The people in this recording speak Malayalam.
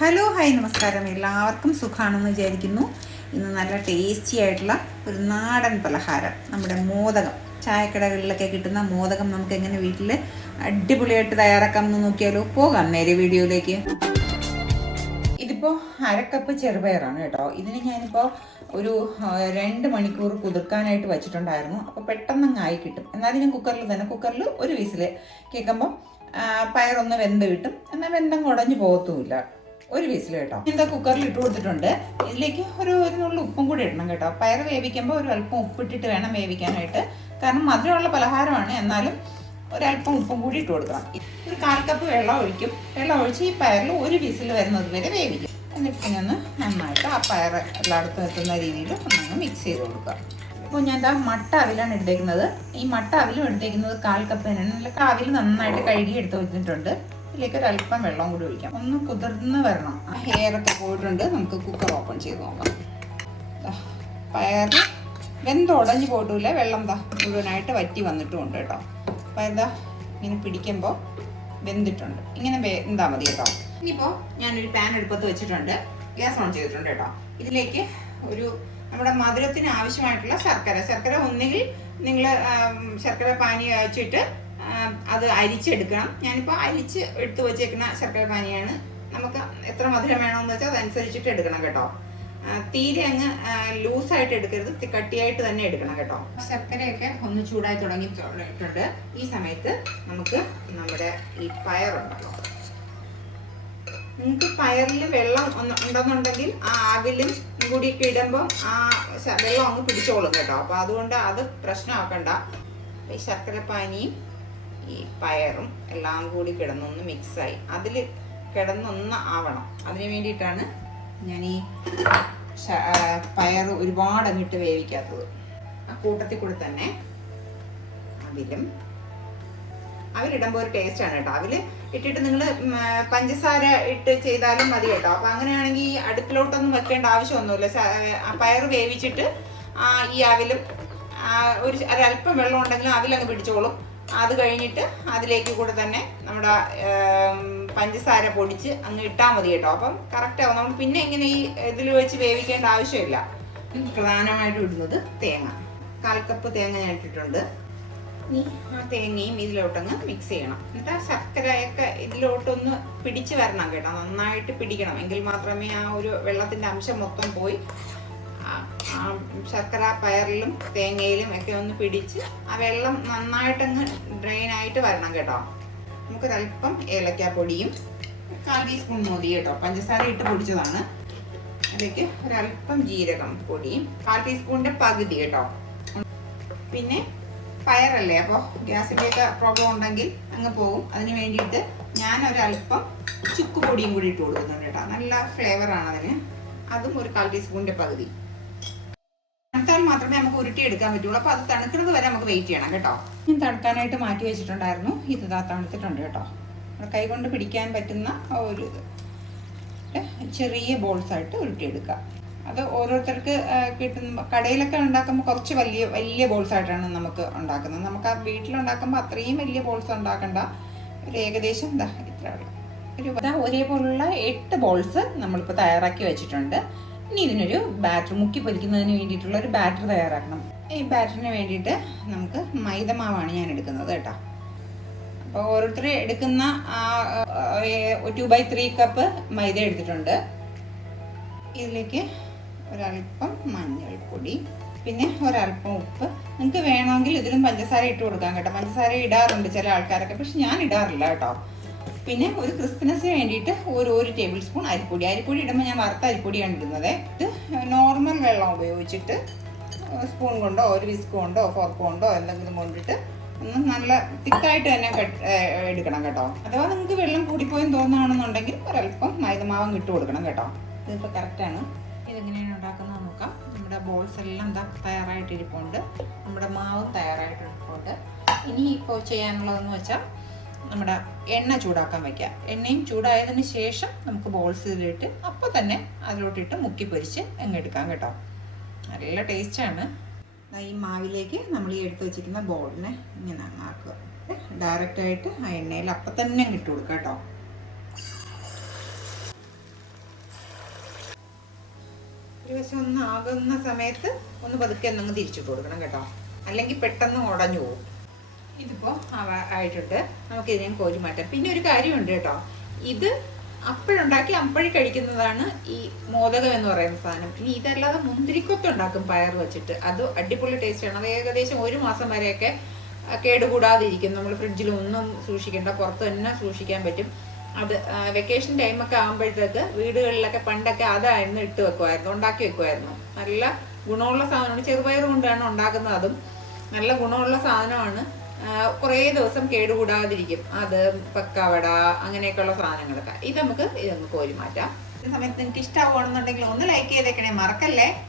ഹലോ ഹായ് നമസ്കാരം. എല്ലാവർക്കും സുഖമാണെന്ന് വിചാരിക്കുന്നു. ഇന്ന് നല്ല ടേസ്റ്റി ആയിട്ടുള്ള ഒരു നാടൻ പലഹാരം, നമ്മുടെ മോദകം, ചായക്കടകളിലൊക്കെ കിട്ടുന്ന മോദകം നമുക്ക് എങ്ങനെ വീട്ടിൽ അടിപൊളിയായിട്ട് തയ്യാറാക്കാമെന്ന് നോക്കിയാലോ. പോകാം നേരെ വീഡിയോയിലേക്ക്. ഇതിപ്പോൾ അരക്കപ്പ് ചെറുപയറാണ് കേട്ടോ. ഇതിന് ഞാനിപ്പോൾ ഒരു 2 മണിക്കൂർ കുതിർക്കാനായിട്ട് വെച്ചിട്ടുണ്ടായിരുന്നു. അപ്പോൾ പെട്ടെന്ന് ആയി കിട്ടും. എന്നാലും ഞാൻ കുക്കറിൽ ഒരു വിസിൽ കേൾക്കുമ്പോൾ പയറൊന്ന് വെന്ത് കിട്ടും. എന്നാൽ വെന്തം കുടഞ്ഞു പോകത്തുമില്ല. ഒരു വിസിൽ കേട്ടോ. എന്താ കുക്കറിൽ ഇട്ട് കൊടുത്തിട്ടുണ്ട്. ഇതിലേക്ക് ഒരു നുള്ളു ഉപ്പും കൂടി ഇടണം കേട്ടോ. പയർ വേവിക്കുമ്പോൾ ഒരു അല്പം ഉപ്പിട്ടിട്ട് വേണം വേവിക്കാനായിട്ട്. കാരണം മധുരമുള്ള പലഹാരമാണ്, എന്നാലും ഒരല്പം ഉപ്പും കൂടി ഇട്ട് കൊടുക്കണം. ഒരു 1/4 കപ്പ് വെള്ളം ഒഴിക്കും. വെള്ളം ഒഴിച്ച് ഈ പയറിൽ ഒരു വിസിൽ വരുന്നത് വരെ വേവിക്കും. എന്നിട്ട് പിന്നെ ഒന്ന് നന്നായിട്ട് ആ പയർ എല്ലായിടത്തും എത്തുന്ന രീതിയിൽ ഒന്ന് മിക്സ് ചെയ്ത് കൊടുക്കുക. ഇപ്പോൾ ഞാൻ മട്ട അവിലാണ് എടുത്തേക്കുന്നത്. ഈ മട്ട അവിലും എടുത്തേക്കുന്നത് 1/4 കപ്പിന്. നല്ല അവിൽ നന്നായിട്ട് കഴുകി എടുത്ത് വെച്ചിട്ടുണ്ട്. ഇതിലേക്ക് ഒരല്പം വെള്ളം കൂടി ഒഴിക്കാം. ഒന്ന് കുതിർന്ന് വരണം. ആ ഹെയറൊക്കെ പോയിട്ടുണ്ട്. നമുക്ക് കുക്കർ ഓപ്പൺ ചെയ്ത് നോക്കാം. പയർ വെന്തുടഞ്ഞ് പോയിട്ടില്ല. വെള്ളം മുഴുവനായിട്ട് വറ്റി വന്നിട്ടുമുണ്ട് കേട്ടോ. പയർ ഇങ്ങനെ പിടിക്കുമ്പോൾ വെന്തിട്ടുണ്ട്. ഇങ്ങനെ വെന്താൽ മതി കേട്ടോ. ഇനിയിപ്പോൾ ഞാനൊരു പാൻ എടുപ്പത്ത് വെച്ചിട്ടുണ്ട്. ഗ്യാസ് ഓൺ ചെയ്തിട്ടുണ്ട് കേട്ടോ. ഇതിലേക്ക് നമ്മുടെ മധുരത്തിന് ആവശ്യമായിട്ടുള്ള ശർക്കര ഒന്നുകിൽ നിങ്ങൾ ശർക്കര പാനി വെച്ചിട്ട് അത് അരിച്ചെടുക്കണം. ഞാനിപ്പോൾ അരിച്ച് എടുത്ത് വെച്ചേക്കുന്ന ശർക്കര പാനിയാണ്. നമുക്ക് എത്ര മധുരം വേണമെന്ന് വെച്ചാൽ അതനുസരിച്ചിട്ട് എടുക്കണം കേട്ടോ. തീരെ അങ്ങ് ലൂസായിട്ട് എടുക്കരുത്, കട്ടിയായിട്ട് തന്നെ എടുക്കണം കേട്ടോ. ശർക്കരയൊക്കെ ഒന്ന് ചൂടായി തുടങ്ങിയിട്ടുണ്ട്. ഈ സമയത്ത് നമുക്ക് നമ്മുടെ ഈ പയറുണ്ടല്ലോ, നിങ്ങൾക്ക് പയറിൽ വെള്ളം ഉണ്ടെന്നുണ്ടെങ്കിൽ ആ അവിലും കൂടിയൊക്കെ ഇടുമ്പോൾ ആ വെള്ളം അങ്ങ് പിടിച്ചോളും കേട്ടോ. അപ്പോൾ അതുകൊണ്ട് അത് പ്രശ്നമാക്കണ്ട. ഈ ശർക്കരപ്പാനിയും ഈ പയറും എല്ലാം കൂടി കിടന്നൊന്ന് മിക്സായി അതിൽ കിടന്നൊന്ന് ആവണം. അതിന് വേണ്ടിയിട്ടാണ് ഞാൻ ഈ പയർ ഒരുപാട് അങ്ങിട്ട് വേവിക്കാത്തത്. ആ കൂട്ടത്തിൽ കൂടി തന്നെ അവിലിടുമ്പോൾ ഒരു ടേസ്റ്റാണ് കേട്ടോ. അവില് ഇട്ടിട്ട് നിങ്ങൾ പഞ്ചസാര ഇട്ട് ചെയ്താലും മതി കേട്ടോ. അപ്പം അങ്ങനെയാണെങ്കിൽ അടുപ്പിലോട്ടൊന്നും വെക്കേണ്ട ആവശ്യമൊന്നുമില്ല. പയർ വേവിച്ചിട്ട് ഈ അവിലും ഒരല്പം വെള്ളം ഉണ്ടെങ്കിലും അവിലങ്ങ് പിടിച്ചോളും. അത് കഴിഞ്ഞിട്ട് അതിലേക്ക് കൂടെ തന്നെ നമ്മുടെ പഞ്ചസാര പൊടിച്ച് അങ്ങ് ഇട്ടാൽ മതി കേട്ടോ. അപ്പം കറക്റ്റ് ആവും. നമ്മൾ പിന്നെ ഇങ്ങനെ ഈ ഇതിൽ വെച്ച് വേവിക്കേണ്ട ആവശ്യമില്ല. പ്രധാനമായിട്ടും ഇടുന്നത് തേങ്ങ. 1/4 കപ്പ് തേങ്ങ ഞാൻ ഇട്ടിട്ടുണ്ട്. ഇനി ആ തേങ്ങയും ഇതിലോട്ടങ്ങ് മിക്സ് ചെയ്യണം. എന്നിട്ട് ആ ശർക്കരയൊക്കെ ഇതിലോട്ടൊന്ന് പിടിച്ച് വരണം കേട്ടോ. നന്നായിട്ട് പിടിക്കണം. എങ്കിൽ മാത്രമേ ആ ഒരു വെള്ളത്തിൻ്റെ അംശം മൊത്തം പോയി ആ ശർക്കര പയറിലും തേങ്ങയിലും ഒക്കെ ഒന്ന് പിടിച്ച് ആ വെള്ളം നന്നായിട്ടങ്ങ് ഡ്രെയിനായിട്ട് വരണം കേട്ടോ. നമുക്കൊരല്പം ഏലക്കാപ്പൊടിയും 1/4 ടീസ്പൂൺ മതി കേട്ടോ. പഞ്ചസാര ഇട്ട് പൊടിച്ചതാണ്. അതിലേക്ക് ഒരല്പം ജീരകം പൊടിയും 1/4 ടീസ്പൂണിൻ്റെ പകുതി കേട്ടോ. പിന്നെ പയറല്ലേ, അപ്പോൾ ഗ്യാസിൻ്റെയൊക്കെ പ്രോബ്ലം ഉണ്ടെങ്കിൽ അങ്ങ് പോകും. അതിന് വേണ്ടിയിട്ട് ഞാൻ ഒരല്പം ചുക്ക് പൊടിയും കൂടി ഇട്ട് കൊടുക്കുന്നുണ്ട് കേട്ടോ. നല്ല ഫ്ലേവറാണ് അതിന്. അതും ഒരു 1/4 ടീസ്പൂണിൻ്റെ പകുതി. തണുത്താൽ മാത്രമേ നമുക്ക് ഉരുട്ടിയെടുക്കാൻ പറ്റുള്ളൂ. അപ്പോൾ അത് തണുക്കുന്നത് വരെ നമുക്ക് വെയിറ്റ് ചെയ്യണം കേട്ടോ. ഞാൻ തണുക്കാനായിട്ട് മാറ്റി വെച്ചിട്ടുണ്ടായിരുന്നു. ഇത് തണുത്തിട്ടുണ്ട് കേട്ടോ. കൈ കൊണ്ട് പിടിക്കാൻ പറ്റുന്ന ഒരു ചെറിയ ബോൾസായിട്ട് ഉരുട്ടിയെടുക്കുക. അത് ഓരോരുത്തർക്ക് കിട്ടുന്ന കടയിലൊക്കെ ഉണ്ടാക്കുമ്പോൾ കുറച്ച് വലിയ ബോൾസായിട്ടാണ് നമുക്ക് ഉണ്ടാക്കുന്നത്. നമുക്ക് ആ വീട്ടിലുണ്ടാക്കുമ്പോൾ അത്രയും വലിയ ബോൾസ് ഉണ്ടാക്കണ്ട. ഒരു ഏകദേശം ഇത്ര ഒരേപോലുള്ള 8 ബോൾസ് നമ്മളിപ്പോൾ തയ്യാറാക്കി വെച്ചിട്ടുണ്ട്. ഇനി ഇതിനൊരു ബാറ്റർ മുക്കി പൊരിക്കുന്നതിന് വേണ്ടിയിട്ടുള്ള ഒരു ബാറ്റർ തയ്യാറാക്കണം. ഈ ബാറ്ററിന് വേണ്ടിയിട്ട് നമുക്ക് മൈദമാവാണ് ഞാൻ എടുക്കുന്നത് കേട്ടോ. അപ്പോൾ ഓരോരുത്തർ എടുക്കുന്ന 2/3 കപ്പ് മൈദ എടുത്തിട്ടുണ്ട്. ഇതിലേക്ക് ഒരല്പം മഞ്ഞൾപ്പൊടി, പിന്നെ ഒരല്പം ഉപ്പ്. നിങ്ങൾക്ക് വേണമെങ്കിൽ ഇതിലും പഞ്ചസാര ഇട്ട് കൊടുക്കാം കേട്ടോ. പഞ്ചസാര ഇടാറുണ്ട് ചില ആൾക്കാരൊക്കെ, പക്ഷെ ഞാൻ ഇടാറില്ല കേട്ടോ. പിന്നെ ഒരു ക്രിസ്പിനെസ്സിന് വേണ്ടിയിട്ട് ഒരു ടേബിൾ സ്പൂൺ അരിപ്പൊടി ഇടുമ്പോൾ ഞാൻ വറുത്ത അരിപ്പൊടിയാണ് ഇടുന്നത്. ഇത് നോർമൽ വെള്ളം ഉപയോഗിച്ചിട്ട് സ്പൂൺ കൊണ്ടോ ഒരു വിസ്ക് കൊണ്ടോ ഫോർക്ക് കൊണ്ടോ എന്തെങ്കിലും കൊണ്ടിട്ട് ഒന്ന് നല്ല തിക്കായിട്ട് തന്നെ എടുക്കണം കേട്ടോ. അഥവാ നിങ്ങൾക്ക് വെള്ളം കൂടിപ്പോയെന്ന് തോന്നുകയാണെന്നുണ്ടെങ്കിൽ ഒരല്പം മൈദമാവും ഇട്ട് കൊടുക്കണം കേട്ടോ. ഇതിപ്പോൾ കറക്റ്റാണ്. ഇതെങ്ങനെയാണ് ഉണ്ടാക്കുന്നത് നോക്കാം. നമ്മുടെ ബോൾസ് എല്ലാം തയ്യാറായിട്ടിരിപ്പുണ്ട്. നമ്മുടെ മാവും തയ്യാറായിട്ടിരിപ്പുണ്ട്. ഇനി ഇപ്പോൾ ചെയ്യാനുള്ളതെന്ന് വെച്ചാൽ നമ്മുടെ എണ്ണ ചൂടാക്കാൻ വയ്ക്കുക. എണ്ണയും ചൂടായതിന് ശേഷം നമുക്ക് ബോൾസ് ഇതിലിട്ട് അപ്പോൾ തന്നെ അതിലോട്ടിട്ട് മുക്കി പൊരിച്ച് എടുക്കാം കേട്ടോ. നല്ല ടേസ്റ്റാണ്. ഈ മാവിലേക്ക് നമ്മൾ ഈ എടുത്ത് വെച്ചിരിക്കുന്ന ബോളിനെ ഇങ്ങനെ ആക്കുക. ഡയറക്റ്റായിട്ട് ആ എണ്ണയിൽ അപ്പം തന്നെ ഇട്ട് കൊടുക്കാം കേട്ടോ. ഒരു വശം ഒന്ന് ആകുന്ന സമയത്ത് ഒന്ന് പതുക്കെ ഒന്നങ്ങ് തിരിച്ചിട്ട് കൊടുക്കണം കേട്ടോ, അല്ലെങ്കിൽ പെട്ടെന്ന് ഉടഞ്ഞു പോകും. ഇതിപ്പോൾ ആയിട്ടുണ്ട്, നമുക്കിതിനെ കോരി മാറ്റാം. പിന്നെ ഒരു കാര്യമുണ്ട് കേട്ടോ, ഇത് അപ്പോഴുണ്ടാക്കി അപ്പോഴും കഴിക്കുന്നതാണ് ഈ മോദകം എന്ന് പറയുന്ന സാധനം. ഇനി ഇതല്ലാതെ മുന്തിരിക്കൊത്തുണ്ടാക്കും പയർ വെച്ചിട്ട്, അത് അടിപൊളി ടേസ്റ്റാണ്. അത് ഏകദേശം 1 മാസം വരെയൊക്കെ കേടുകൂടാതിരിക്കും. നമ്മൾ ഫ്രിഡ്ജിൽ ഒന്നും സൂക്ഷിക്കേണ്ട, പുറത്ത് തന്നെ സൂക്ഷിക്കാൻ പറ്റും. അത് വെക്കേഷൻ ടൈമൊക്കെ ആകുമ്പോഴത്തേക്ക് വീടുകളിലൊക്കെ പണ്ടൊക്കെ അതായിരുന്നു ഇട്ട് വെക്കുമായിരുന്നു, ഉണ്ടാക്കി വെക്കുമായിരുന്നു. നല്ല ഗുണമുള്ള സാധനമാണ്, ചെറുപയർ കൊണ്ടാണ് ഉണ്ടാക്കുന്നത്. അതും നല്ല ഗുണമുള്ള സാധനമാണ്, കുറേ ദിവസം കേടുകൂടാതിരിക്കും. അത് പക്കാവട അങ്ങനെയൊക്കെയുള്ള സാധനങ്ങളൊക്കെ. ഇതൊന്ന് കോരി മാറ്റാം. ഈ സമയത്ത് നിങ്ങൾക്ക് ഇഷ്ടമാവുകയാണെന്നുണ്ടെങ്കിൽ ഒന്ന് ലൈക്ക് ചെയ്തേക്കണേ, മറക്കല്ലേ.